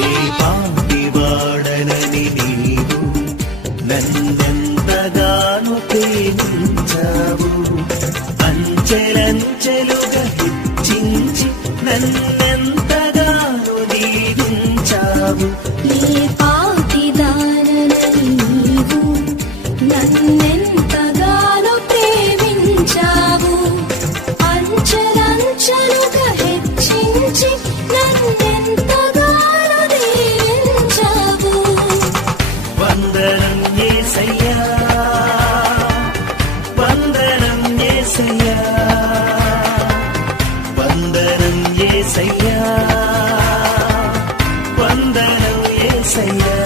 ఏ పాటివాడనని నీవు నన్నెంతగానో ప్రేమించావు, అంచెలంచెలుగా హెచ్చించి నన్నెంతగానో దీవించావు. ఏ పాటిదానని నీవు నన్నెంతగానో ప్రేమించావు, అంచెలంచెలుగా హెచ్చించి నన్నెంతగానో దీవించావు. వందనం యేసయ్యా, వందనం యేసయ్యా, వందనం యేసయ్యా, వందనం యేసయ్యా.